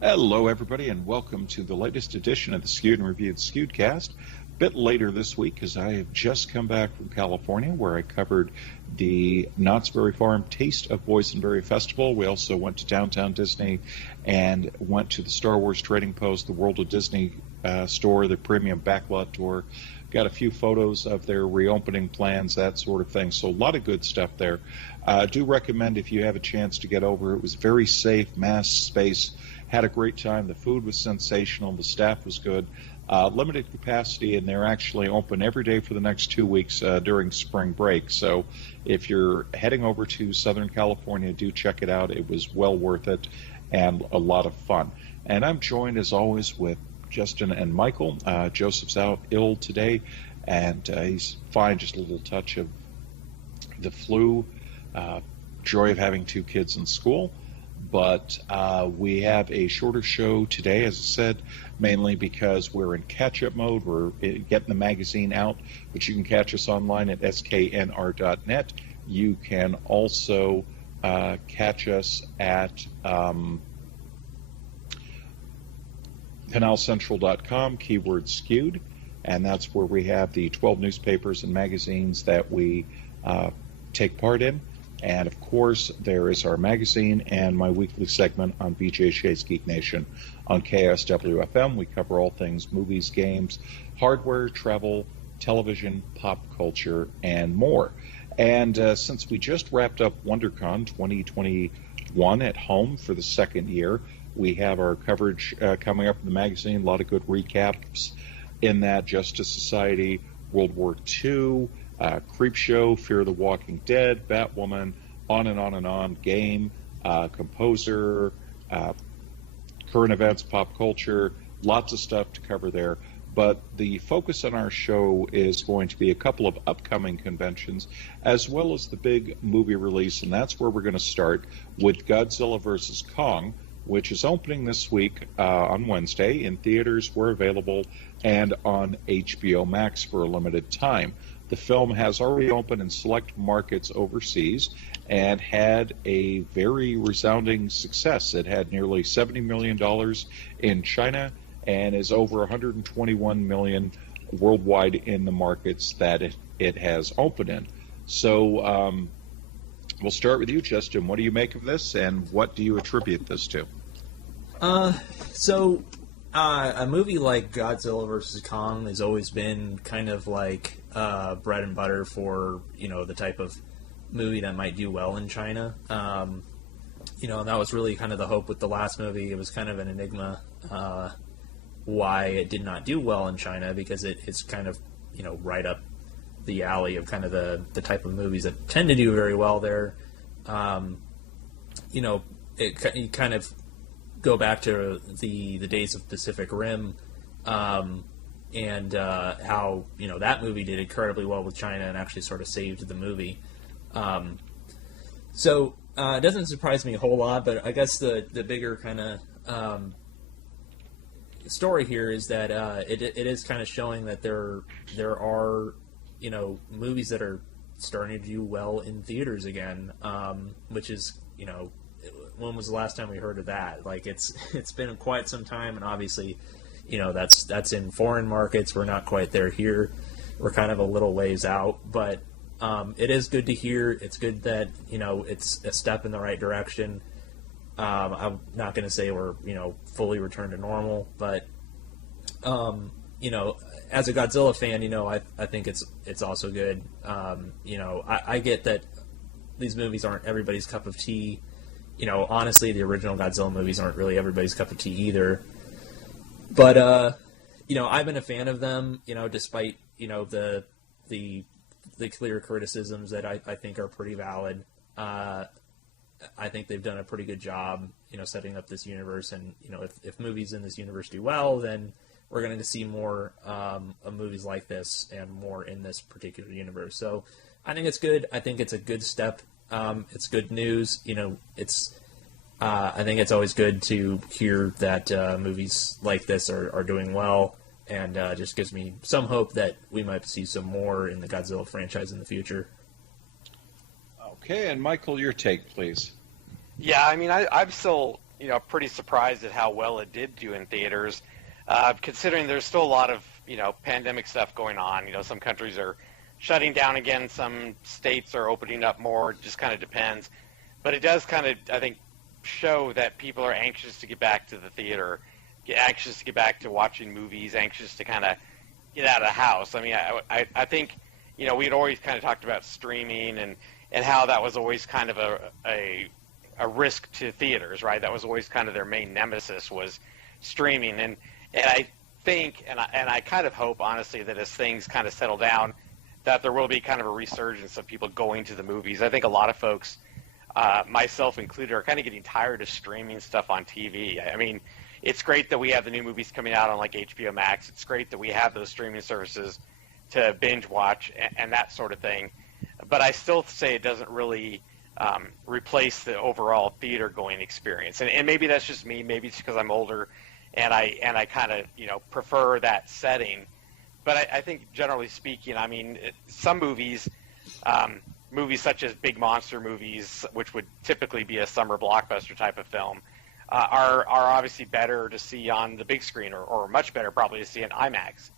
Hello, everybody, and welcome to the latest edition of the Skewed and Reviewed Skewedcast. A bit later this week, as I have just come back from California, where I covered the Knott's Berry Farm Taste of Boysenberry Festival. We also went to Downtown Disney and went to the Star Wars Trading Post, the World of Disney store, the premium backlot tour. Got a few photos of their reopening plans, that sort of thing. So a lot of good stuff there. I do recommend if you have a chance to get over. It was very safe, mass space. Had a great time. The food was sensational. The staff was good. Limited capacity, and they're actually open every day for the next 2 weeks during spring break. So if you're heading over to Southern California, do check it out. It was well worth it and a lot of fun. And I'm joined, as always, with Justin and Michael. Joseph's out ill today, and he's fine, just a little touch of the flu. Joy of having 2 kids in school. But we have a shorter show today, as I said, mainly because we're in catch-up mode. We're getting the magazine out, but you can catch us online at sknr.net. You can also catch us at canalcentral.com, keyword skewed, and that's where we have the 12 newspapers and magazines that we take part in. And, of course, there is our magazine and my weekly segment on BJ Shea's Geek Nation on KSWFM. We cover all things movies, games, hardware, travel, television, pop culture, and more. And since we just wrapped up Wondercon 2021 at home for the second year, we have our coverage coming up in the magazine, a lot of good recaps in that: Justice Society, World War II, Creepshow, Fear the Walking Dead, Batwoman, on and on and on, Game, Composer, current events, pop culture, lots of stuff to cover there. But the focus on our show is going to be a couple of upcoming conventions, as well as the big movie release, and that's where we're going to start with Godzilla vs. Kong, which is opening this week on Wednesday in theaters where available and on HBO Max for a limited time. The film has already opened in select markets overseas and had a very resounding success. It had nearly $70 million in China and is over $121 million worldwide in the markets that it has opened in. So we'll start with you, Justin. What do you make of this, and what do you attribute this to? A movie like Godzilla vs. Kong has always been kind of like bread and butter for, the type of movie that might do well in China. And that was really kind of the hope with the last movie. It was kind of an enigma why it did not do well in China, because it's kind of, right up the alley of kind of the type of movies that tend to do very well there. You kind of go back to the days of Pacific Rim, and how that movie did incredibly well with China and actually sort of saved the movie. So it doesn't surprise me a whole lot, but I guess the bigger kind of story here is that it is kind of showing that there are movies that are starting to do well in theaters again, which is when was the last time we heard of that? Like it's been quite some time, and obviously, that's in foreign markets. We're not quite there here. We're kind of a little ways out, but it is good to hear. It's good that it's a step in the right direction. I'm not going to say we're fully returned to normal, but as a Godzilla fan, I think it's also good. I get that these movies aren't everybody's cup of tea. Honestly, the original Godzilla movies aren't really everybody's cup of tea either. But, I've been a fan of them, despite, the clear criticisms that I think are pretty valid. I think they've done a pretty good job, setting up this universe. And, if movies in this universe do well, then we're going to see more of movies like this and more in this particular universe. So I think it's good. I think it's a good step. It's good news. I think it's always good to hear that movies like this are doing well, and just gives me some hope that we might see some more in the Godzilla franchise in the future. Okay, and Michael, your take, please. Yeah, I mean, I'm still pretty surprised at how well it did do in theaters, considering there's still a lot of, pandemic stuff going on. Some countries are shutting down again, some states are opening up more, it just kind of depends. But it does kind of, I think, show that people are anxious to get back to the theater, anxious to get back to watching movies, anxious to kind of get out of the house. I mean, I think, we'd always kind of talked about streaming and how that was always kind of a risk to theaters, right? That was always kind of their main nemesis, was streaming. And I think, and I kind of hope, honestly, that as things kind of settle down, that there will be kind of a resurgence of people going to the movies. I think a lot of folks, myself included, are kind of getting tired of streaming stuff on TV. I mean, it's great that we have the new movies coming out on like HBO Max. It's great that we have those streaming services to binge watch and that sort of thing. But I still say it doesn't really replace the overall theater going experience. And maybe that's just me. Maybe it's because I'm older and I kind of, prefer that setting. But I think generally speaking, I mean, some movies, movies such as big monster movies, which would typically be a summer blockbuster type of film, are obviously better to see on the big screen, or much better probably to see in IMAX,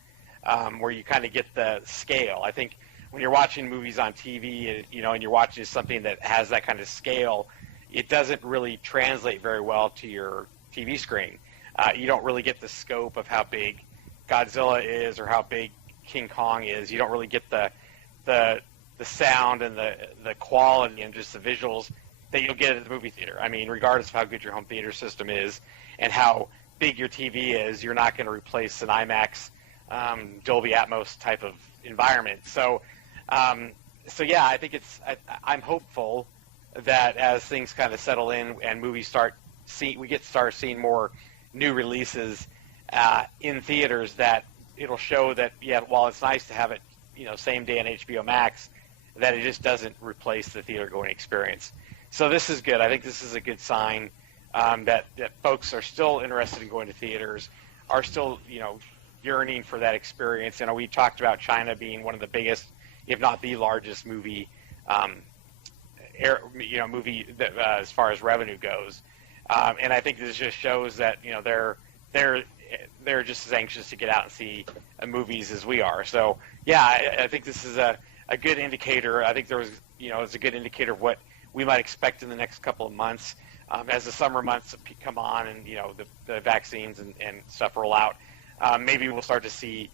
where you kind of get the scale. I think when you're watching movies on TV, and you're watching something that has that kind of scale, it doesn't really translate very well to your TV screen. You don't really get the scope of how big Godzilla is or how big King Kong is. You don't really get the sound and the quality and just the visuals that you'll get at the movie theater. I mean, regardless of how good your home theater system is and how big your TV is, you're not going to replace an IMAX Dolby Atmos type of environment. So yeah, I think I'm hopeful that as things kind of settle in and movies start seeing more new releases in theaters, that it'll show that, yeah, while it's nice to have it, same day on HBO Max, that it just doesn't replace the theater going experience. So this is good. I think this is a good sign that folks are still interested in going to theaters, are still, yearning for that experience. We talked about China being one of the biggest, if not the largest movie, movie that, as far as revenue goes. And I think this just shows that, they're just as anxious to get out and see movies as we are. So yeah, I think this is a good indicator. I think it's a good indicator of what we might expect in the next couple of months, as the summer months come on and the vaccines and stuff roll out. Maybe we'll start to see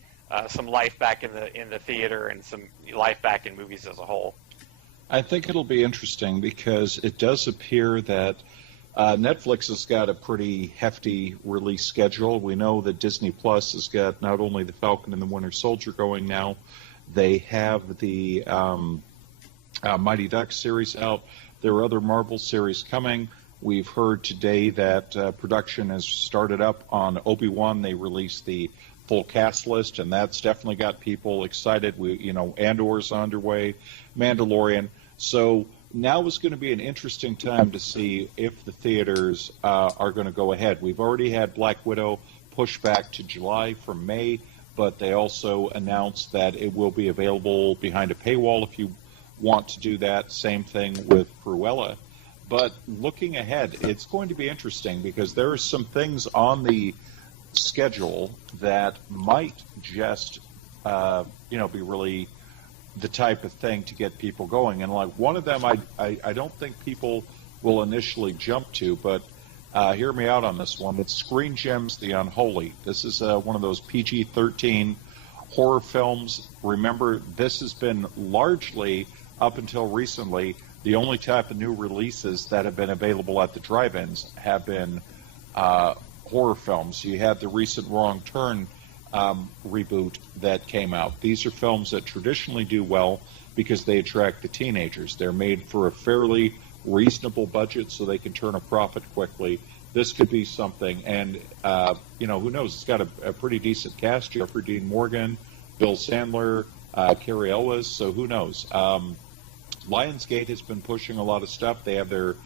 some life back in the theater and some life back in movies as a whole. I think it'll be interesting because it does appear that Netflix has got a pretty hefty release schedule. We know that Disney Plus has got not only The Falcon and the Winter Soldier going now, they have the Mighty Ducks series out. There are other Marvel series coming. We've heard today that production has started up on Obi-Wan. They released the full cast list, and that's definitely got people excited. Andor's underway, Mandalorian. So now is going to be an interesting time to see if the theaters are going to go ahead. We've already had Black Widow pushed back to July from May, but they also announced that it will be available behind a paywall if you want to do that. Same thing with Cruella. But looking ahead, it's going to be interesting because there are some things on the schedule that might just, be really the type of thing to get people going. And like one of them, I don't think people will initially jump to, but hear me out on this one. It's Screen Gems: The Unholy. This is one of those PG-13 horror films. Remember, this has been largely, up until recently, the only type of new releases that have been available at the drive-ins have been horror films. You had the recent Wrong Turn reboot that came out. These are films that traditionally do well because they attract the teenagers. They're made for a fairly reasonable budget so they can turn a profit quickly. This could be something, and who knows? It's got a pretty decent cast. Jeffrey Dean Morgan, Bill Sandler, Cary Elwes, so who knows? Lionsgate has been pushing a lot of stuff. They have their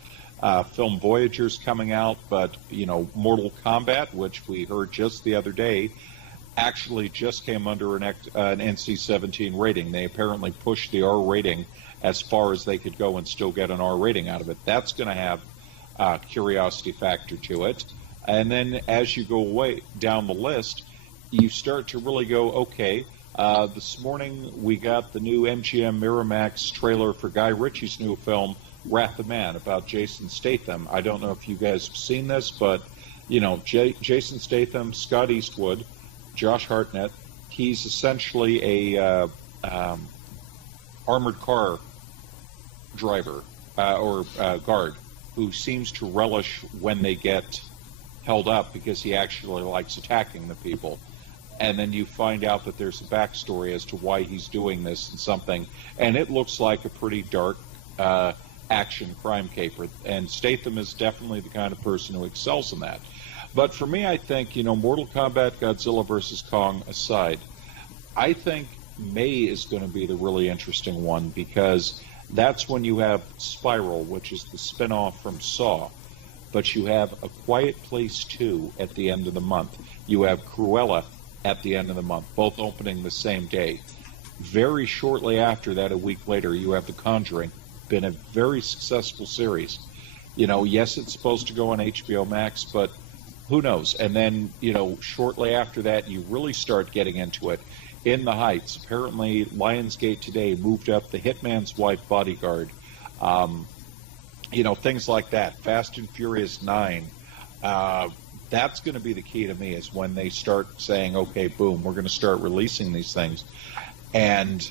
film Voyagers coming out, but Mortal Kombat, which we heard just the other day, actually just came under an NC-17 rating. They apparently pushed the R rating as far as they could go and still get an R rating out of it. That's going to have curiosity factor to it. And then as you go away down the list, you start to really go, okay, this morning we got the new MGM Miramax trailer for Guy Ritchie's new film, Wrath of Man, about Jason Statham. I don't know if you guys have seen this, but, you know, Jason Statham, Scott Eastwood, Josh Hartnett, he's essentially a armored car driver or guard who seems to relish when they get held up because he actually likes attacking the people. And then you find out that there's a backstory as to why he's doing this and something. And it looks like a pretty dark action crime caper. And Statham is definitely the kind of person who excels in that. But for me, I think, you know, Mortal Kombat, Godzilla vs. Kong aside, I think May is going to be the really interesting one because that's when you have Spiral, which is the spin-off from Saw. But you have A Quiet Place 2 at the end of the month. You have Cruella at the end of the month, both opening the same day. Very shortly after that, a week later, you have The Conjuring. Been a very successful series. You know, yes, it's supposed to go on HBO Max, but who knows? And then, you know, shortly after that, you really start getting into it. In the Heights, apparently Lionsgate today moved up The Hitman's Wife Bodyguard. You know, things like that. Fast and Furious 9. That's going to be the key to me, is when they start saying, okay, boom, we're going to start releasing these things and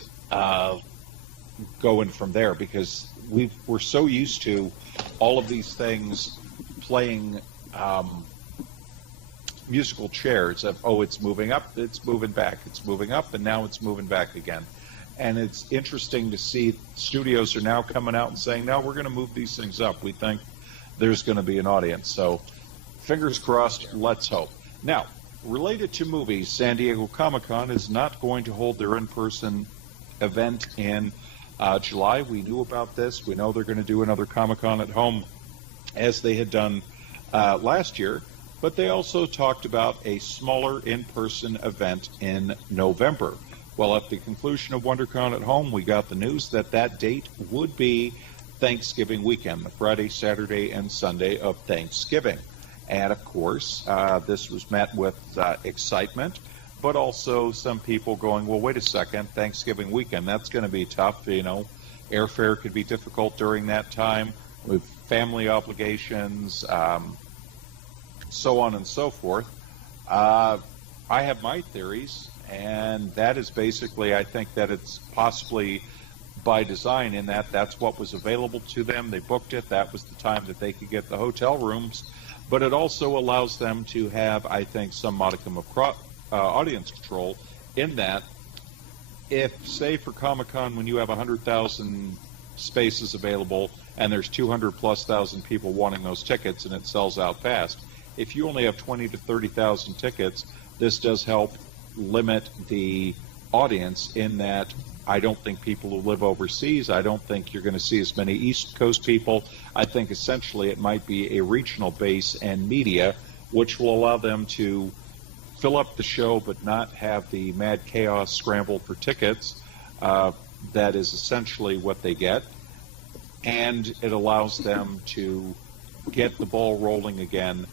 going from there, because we're so used to all of these things playing musical chairs of, oh, it's moving up, it's moving back, it's moving up, and now it's moving back again. And it's interesting to see studios are now coming out and saying, no, we're going to move these things up. We think there's going to be an audience. So fingers crossed, let's hope. Now, related to movies, San Diego Comic-Con is not going to hold their in-person event in July. We knew about this. We know they're going to do another Comic-Con at home as they had done last year. But they also talked about a smaller in-person event in November. Well, at the conclusion of Wondercon at home, we got the news that that date would be Thanksgiving weekend, the Friday, Saturday, and Sunday of Thanksgiving. And, of course, this was met with excitement, but also some people going, well, wait a second, Thanksgiving weekend, that's going to be tough. You know, airfare could be difficult during that time with family obligations, so on and so forth. I have my theories, and that is basically, I think that it's possibly by design, in that that's what was available to them. They booked it. That was the time that they could get the hotel rooms. But it also allows them to have, I think, some modicum of audience control, in that if, say, for Comic-Con, when you have 100,000 spaces available and there's 200,000+ people wanting those tickets and it sells out fast, if you only have 20 to 30,000 tickets, this does help limit the audience, in that I don't think people who live overseas, I don't think you're going to see as many East Coast people. I think essentially it might be a regional base and media, which will allow them to fill up the show but not have the mad chaos scramble for tickets. That is essentially what they get. And it allows them to get the ball rolling again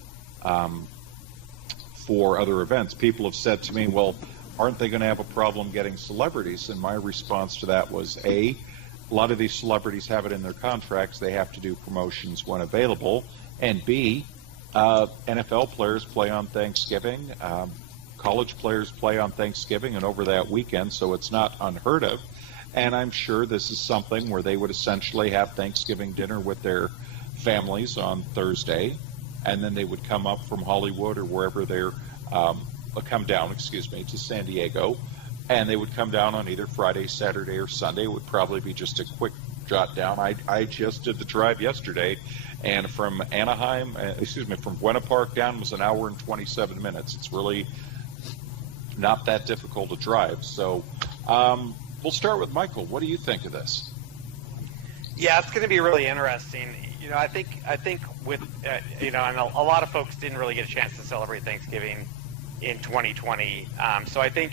for other events. People have said to me, well, aren't they going to have a problem getting celebrities? And my response to that was, A, a lot of these celebrities have it in their contracts. They have to do promotions when available. And B, NFL players play on Thanksgiving. College players play on Thanksgiving and over that weekend, so it's not unheard of. And I'm sure this is something where they would essentially have Thanksgiving dinner with their families on Thursday, and then they would come up from Hollywood or wherever they're come down, to San Diego, and they would come down on either Friday, Saturday, or Sunday. It would probably be just a quick jot down. I just did the drive yesterday, and from from Buena Park down was an hour and 27 minutes. It's really not that difficult to drive. So we'll start with Michael. What do you think of this? Yeah, it's going to be really interesting. You know, I think with and a lot of folks didn't really get a chance to celebrate Thanksgiving in 2020. So I think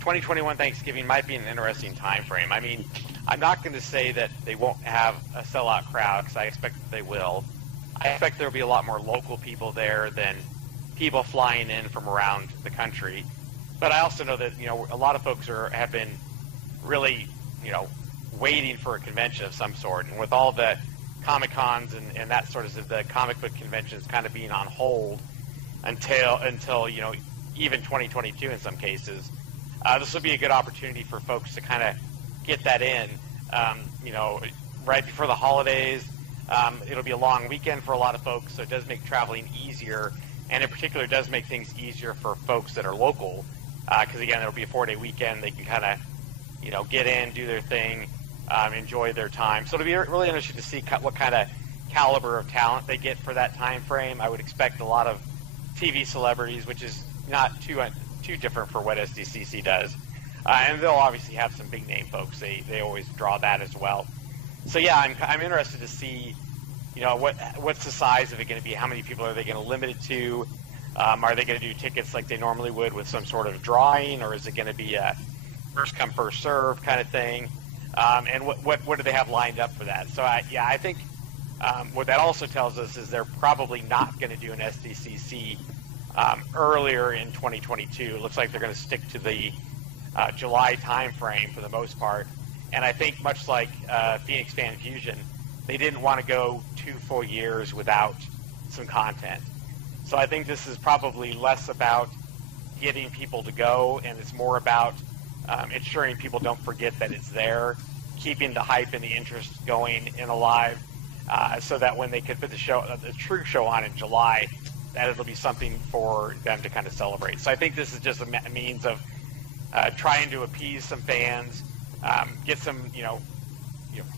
2021 Thanksgiving might be an interesting time frame. I mean, I'm not going to say that they won't have a sellout crowd, because I expect that they will. I expect there'll be a lot more local people there than people flying in from around the country. But I also know that, a lot of folks have been really, waiting for a convention of some sort. And with all the Comic-Cons and that sort of the comic book conventions kind of being on hold until even 2022 in some cases, this will be a good opportunity for folks to kind of get that in, right before the holidays. It'll be a long weekend for a lot of folks, so it does make traveling easier, and in particular, it does make things easier for folks that are local, because again, it'll be a 4-day weekend. They can kind of, get in, do their thing, enjoy their time. So it'll be really interesting to see what kind of caliber of talent they get for that time frame. I would expect a lot of TV celebrities, which is not too different for what SDCC does, and they'll obviously have some big name folks. They always draw that as well. So yeah, I'm interested to see, what's the size of it going to be? How many people are they going to limit it to? Are they going to do tickets like they normally would with some sort of drawing, or is it going to be a first come first serve kind of thing? And what do they have lined up for that? So I think what that also tells us is they're probably not going to do an SDCC earlier in 2022. It looks like they're going to stick to the July time frame for the most part. And I think much like Phoenix Fan Fusion, they didn't want to go 2 full years without some content. So I think this is probably less about getting people to go, and it's more about ensuring people don't forget that it's there, keeping the hype and the interest going and alive, so that when they could put the true show on in July, that it'll be something for them to kind of celebrate. So I think this is just a means of trying to appease some fans, get some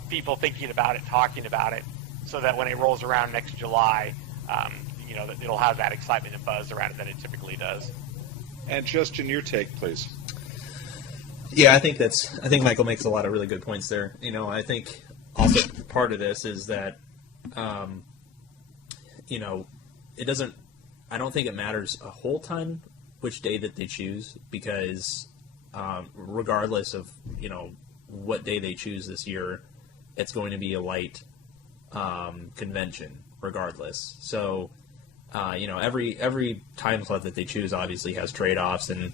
people thinking about it, talking about it, so that when it rolls around next July, that it'll have that excitement and buzz around it that it typically does. And Justin, your take, please. Yeah, I think Michael makes a lot of really good points there. I think also part of this is that, it doesn't. I don't think it matters a whole ton which day that they choose, because regardless of what day they choose this year, it's going to be a light convention regardless. So every time slot that they choose obviously has trade-offs, and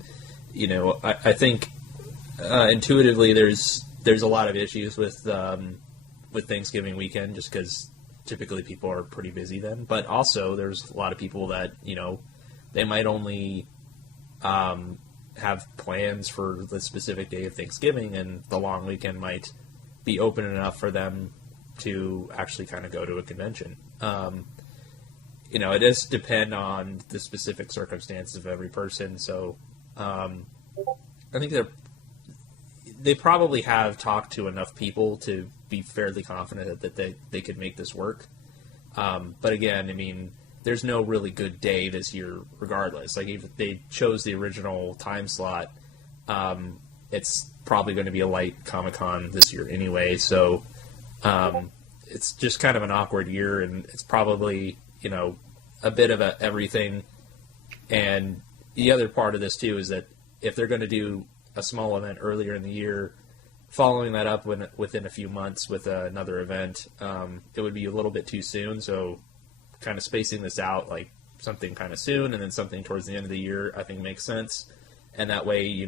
I think intuitively there's a lot of issues with Thanksgiving weekend, just because typically people are pretty busy then. But also there's a lot of people that they might only have plans for the specific day of Thanksgiving, and the long weekend might be open enough for them to actually kind of go to a convention. It does depend on the specific circumstances of every person. So I think they probably have talked to enough people to be fairly confident that they could make this work. But again, there's no really good day this year regardless. Like, if they chose the original time slot, it's probably going to be a light Comic-Con this year anyway. So it's just kind of an awkward year, and it's probably, a bit of everything. And the other part of this too is that if they're going to do a small event earlier in the year, following that up within a few months with another event, it would be a little bit too soon. So kind of spacing this out, like something kind of soon and then something towards the end of the year, I think makes sense. And that way,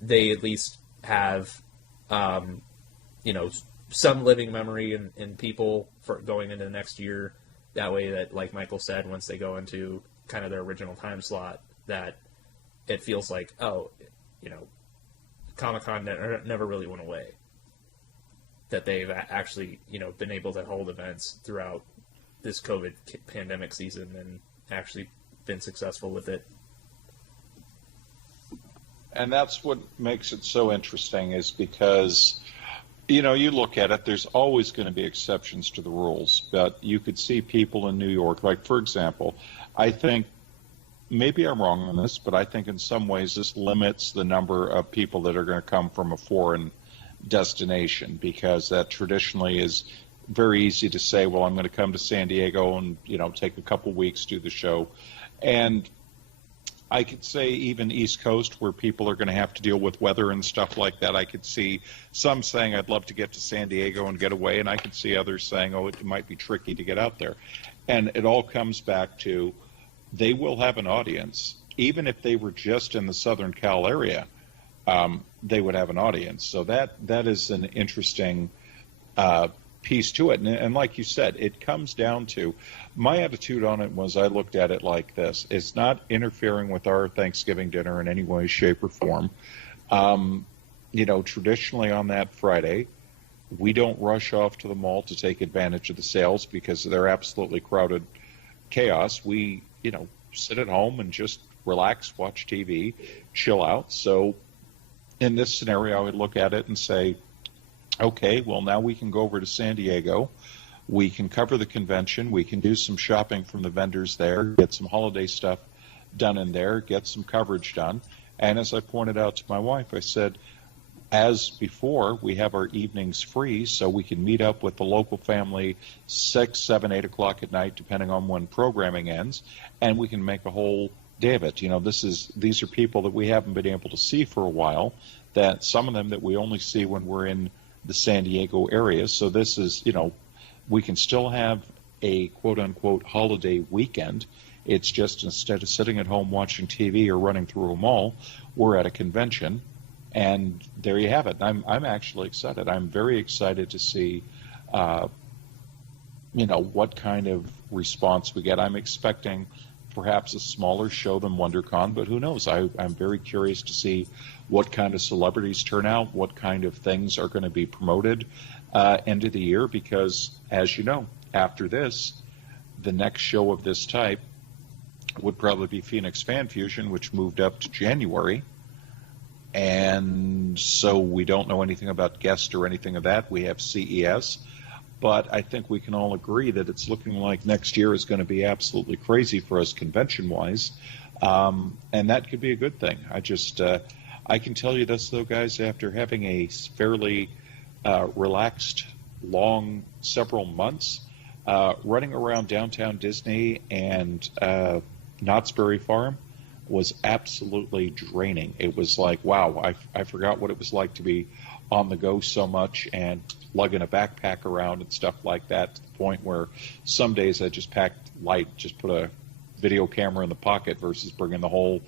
they at least have, some living memory in people for going into the next year. That way that, like Michael said, once they go into kind of their original time slot, that it feels like, Comic-Con never really went away. That they've actually, been able to hold events throughout this COVID pandemic season and actually been successful with it. And that's what makes it so interesting, is because, you look at it, there's always going to be exceptions to the rules, but you could see people in New York, like, for example, I think, maybe I'm wrong on this, but I think in some ways this limits the number of people that are going to come from a foreign destination, because that traditionally is very easy to say, well, I'm going to come to San Diego and, take a couple weeks, do the show. And I could say even East Coast, where people are going to have to deal with weather and stuff like that. I could see some saying, I'd love to get to San Diego and get away, and I could see others saying, oh, it might be tricky to get out there. And it all comes back to they will have an audience. Even if they were just in the Southern Cal area, they would have an audience. So that is an interesting piece to it. And like you said, it comes down to, my attitude on it was I looked at it like this. It's not interfering with our Thanksgiving dinner in any way, shape, or form. Traditionally on that Friday, we don't rush off to the mall to take advantage of the sales because they're absolutely crowded chaos. We, sit at home and just relax, watch TV, chill out. So in this scenario, I would look at it and say, okay, well, now we can go over to San Diego. We can cover the convention. We can do some shopping from the vendors there, get some holiday stuff done in there, get some coverage done. And as I pointed out to my wife, I said, as before, we have our evenings free, so we can meet up with the local family 6, 7, 8 o'clock at night, depending on when programming ends, and we can make a whole day of it. These are people that we haven't been able to see for a while, that some of them that we only see when we're in the San Diego area. So this is, we can still have a quote-unquote holiday weekend. It's just instead of sitting at home watching TV or running through a mall, we're at a convention. And there you have it. I'm actually excited. I'm very excited to see, what kind of response we get. I'm expecting perhaps a smaller show than WonderCon, but who knows? I'm very curious to see what kind of celebrities turn out, what kind of things are going to be promoted end of the year, because, as you know, after this, the next show of this type would probably be Phoenix Fan Fusion, which moved up to January. And so we don't know anything about guests or anything of that. We have CES, but I think we can all agree that it's looking like next year is going to be absolutely crazy for us convention-wise, and that could be a good thing. I can tell you this, though, guys, after having a fairly relaxed, long several months, running around downtown Disney and Knott's Berry Farm was absolutely draining. It was like, wow, I forgot what it was like to be on the go so much and lugging a backpack around and stuff like that, to the point where some days I just packed light, just put a video camera in the pocket versus bringing the whole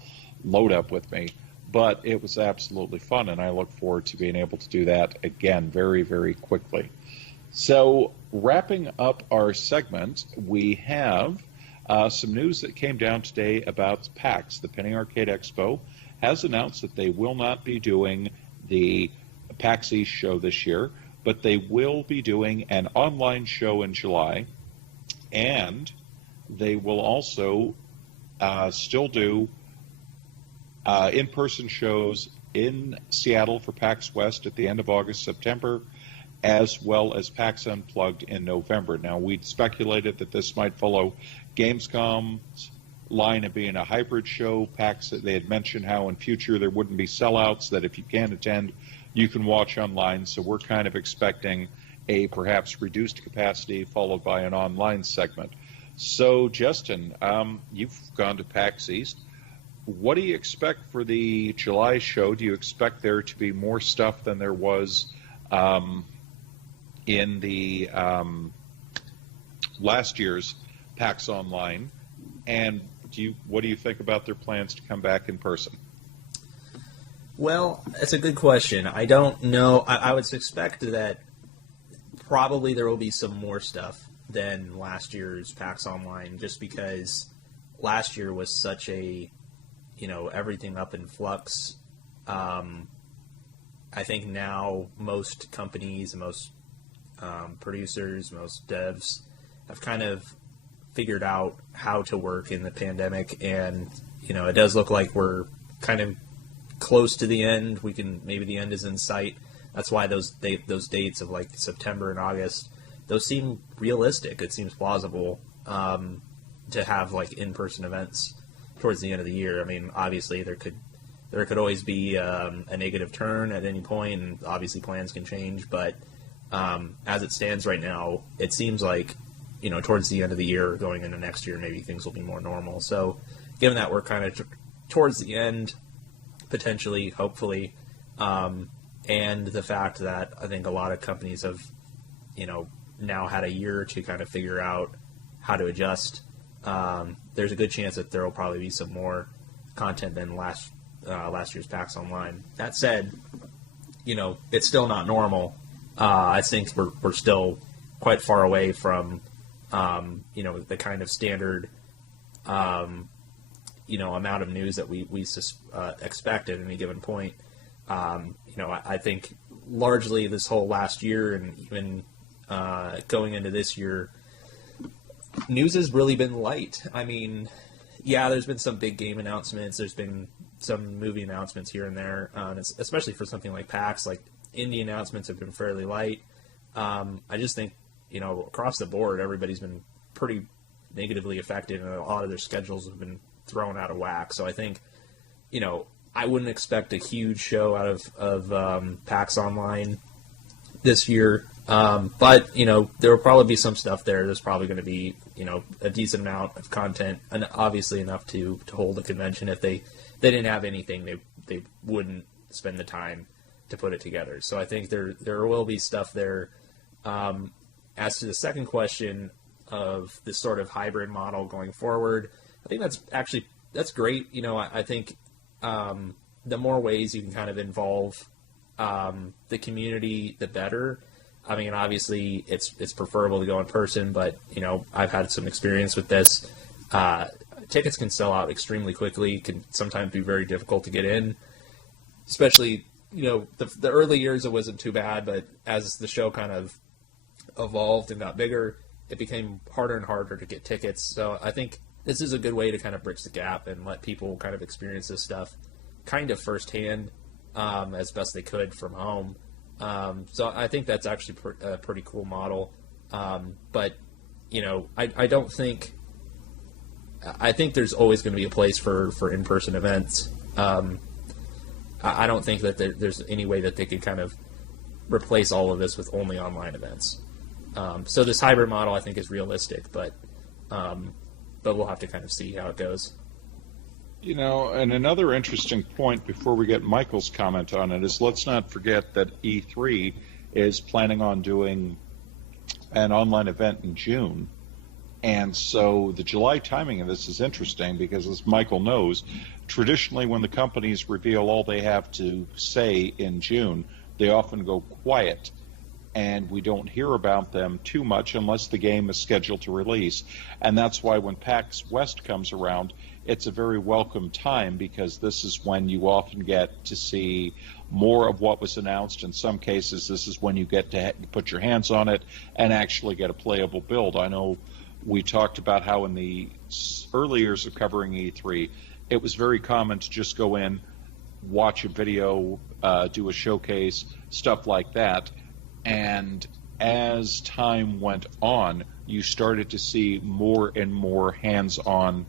load up with me. But it was absolutely fun, and I look forward to being able to do that again very, very quickly. So wrapping up our segment, we have some news that came down today about PAX. The Penny Arcade Expo has announced that they will not be doing the PAX East show this year, but they will be doing an online show in July, and they will also still do in-person shows in Seattle for PAX West at the end of August, September, as well as PAX Unplugged in November. Now, we'd speculated that this might follow Gamescom's line of being a hybrid show. PAX, they had mentioned how in future there wouldn't be sellouts, that if you can't attend, you can watch online. So we're kind of expecting a perhaps reduced capacity followed by an online segment. So, Justin, you've gone to PAX East. What do you expect for the July show? Do you expect there to be more stuff than there was in the last year's PAX Online? And what do you think about their plans to come back in person? Well, that's a good question. I don't know. I would expect that probably there will be some more stuff than last year's PAX Online, just because last year was such a, everything up in flux. I think now most companies, most producers, most devs have kind of figured out how to work in the pandemic, and it does look like we're kind of close to the end. Maybe the end is in sight. That's why those dates of like September and August, those seem realistic. It seems plausible to have like in-person events towards the end of the year. I mean, obviously there could always be a negative turn at any point, and obviously plans can change. But as it stands right now, it seems like towards the end of the year, going into next year, maybe things will be more normal. So, given that we're kind of towards the end, potentially, hopefully, and the fact that I think a lot of companies have, now had a year to kind of figure out how to adjust. There's a good chance that there will probably be some more content than last year's PAX Online. That said, it's still not normal. I think we're still quite far away from, the kind of standard, amount of news that we expect at any given point. I think largely this whole last year and even going into this year, news has really been light. I mean, yeah, there's been some big game announcements. There's been some movie announcements here and there, especially for something like PAX. Like, indie announcements have been fairly light. I just think, across the board, everybody's been pretty negatively affected, and a lot of their schedules have been thrown out of whack. So I think, I wouldn't expect a huge show out of PAX Online this year. But, there will probably be some stuff there. There's probably going to be, a decent amount of content, and obviously enough to hold a convention. If they didn't have anything, they wouldn't spend the time to put it together. So I think there will be stuff there. As to the second question of this sort of hybrid model going forward, I think that's great. I think the more ways you can kind of involve the community, the better. I mean, obviously, it's preferable to go in person, but, I've had some experience with this. Tickets can sell out extremely quickly, can sometimes be very difficult to get in, especially, the early years it wasn't too bad, but as the show kind of evolved and got bigger, it became harder and harder to get tickets. So I think this is a good way to kind of bridge the gap and let people kind of experience this stuff kind of firsthand as best they could from home. So I think that's actually a pretty cool model. But, I don't think... I think there's always going to be a place for in-person events. I don't think that there's any way that they could kind of replace all of this with only online events. So this hybrid model, I think, is realistic, but we'll have to kind of see how it goes. And another interesting point before we get Michael's comment on it is, let's not forget that E3 is planning on doing an online event in June. And so the July timing of this is interesting because, as Michael knows, traditionally when the companies reveal all they have to say in June, they often go quiet, and we don't hear about them too much unless the game is scheduled to release. And that's why when PAX West comes around, it's a very welcome time, because this is when you often get to see more of what was announced. In some cases, this is when you get to put your hands on it and actually get a playable build. I know we talked about how in the early years of covering E3, it was very common to just go in, watch a video, do a showcase, stuff like that. And as time went on, you started to see more and more hands-on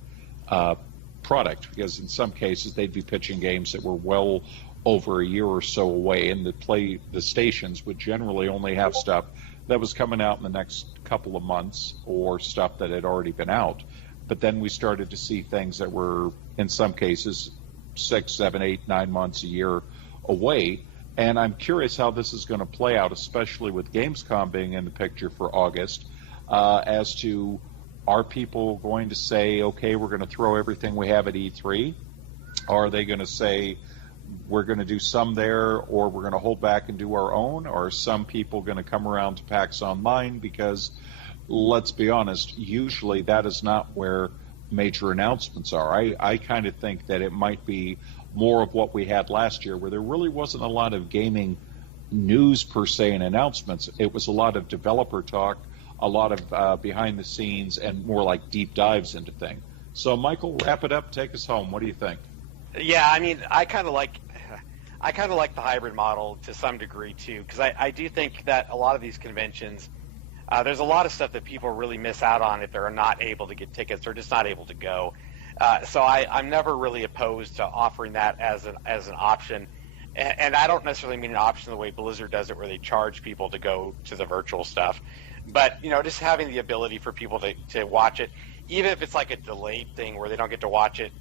product, because in some cases they'd be pitching games that were well over a year or so away, and the stations would generally only have stuff that was coming out in the next couple of months or stuff that had already been out. But then we started to see things that were, in some cases, 6, 7, 8, 9 months, a year away. And I'm curious how this is going to play out, especially with Gamescom being in the picture for August, as to, are people going to say, okay, we're going to throw everything we have at E3? Are they going to say, we're going to do some there, or we're going to hold back and do our own? Or are some people going to come around to PAX Online? Because, let's be honest, usually that is not where major announcements are. I kind of think that it might be more of what we had last year, where there really wasn't a lot of gaming news per se and announcements. It was a lot of developer talk, a lot of behind the scenes, and more like deep dives into things. So, Michael, wrap it up. Take us home. What do you think? Yeah, I mean, I kind of like the hybrid model to some degree too, because I do think that a lot of these conventions, there's a lot of stuff that people really miss out on if they're not able to get tickets or just not able to go. So I'm never really opposed to offering that as an option, and I don't necessarily mean an option the way Blizzard does it, where they charge people to go to the virtual stuff, but just having the ability for people to watch it, even if it's like a delayed thing where they don't get to watch it,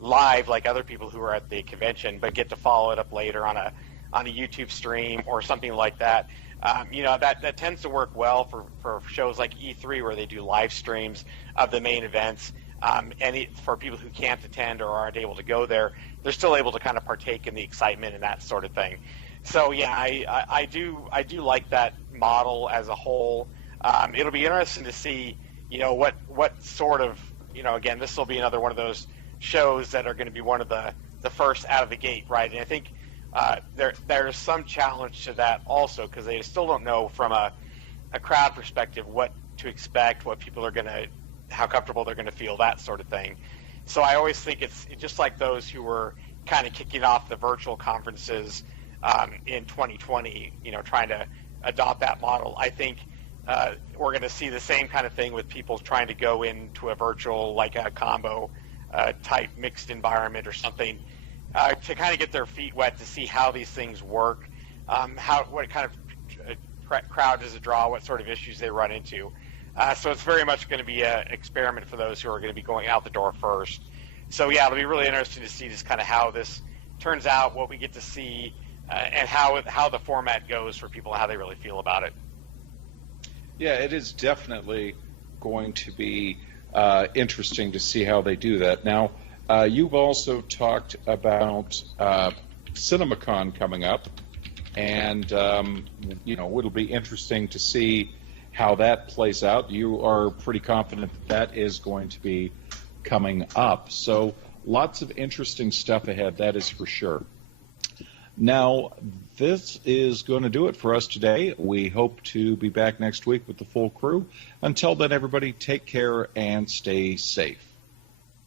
live like other people who are at the convention, but get to follow it up later on a YouTube stream or something like that. That tends to work well for shows like E3 where they do live streams of the main events. For people who can't attend or aren't able to go there, they're still able to kind of partake in the excitement and that sort of thing. So yeah, I do like that model as a whole. It'll be interesting to see, what sort of, again, this will be another one of those shows that are going to be one of the first out of the gate, right? And I think there's some challenge to that also, because they still don't know from a crowd perspective what to expect, what people are going to, how comfortable they're going to feel, that sort of thing. So I always think it's just like those who were kind of kicking off the virtual conferences in 2020, trying to adopt that model. I think we're going to see the same kind of thing with people trying to go into a virtual, like a combo type mixed environment or something, to kind of get their feet wet to see how these things work, what kind of crowd does it draw, what sort of issues they run into. So it's very much going to be an experiment for those who are going to be going out the door first. So yeah, it'll be really interesting to see just kind of how this turns out, what we get to see, and how the format goes for people, and how they really feel about it. Yeah, it is definitely going to be interesting to see how they do that. Now, you've also talked about CinemaCon coming up, and it'll be interesting to see how that plays out. You are pretty confident that is going to be coming up. So lots of interesting stuff ahead, that is for sure. Now, this is going to do it for us today. We hope to be back next week with the full crew. Until then, everybody, take care and stay safe.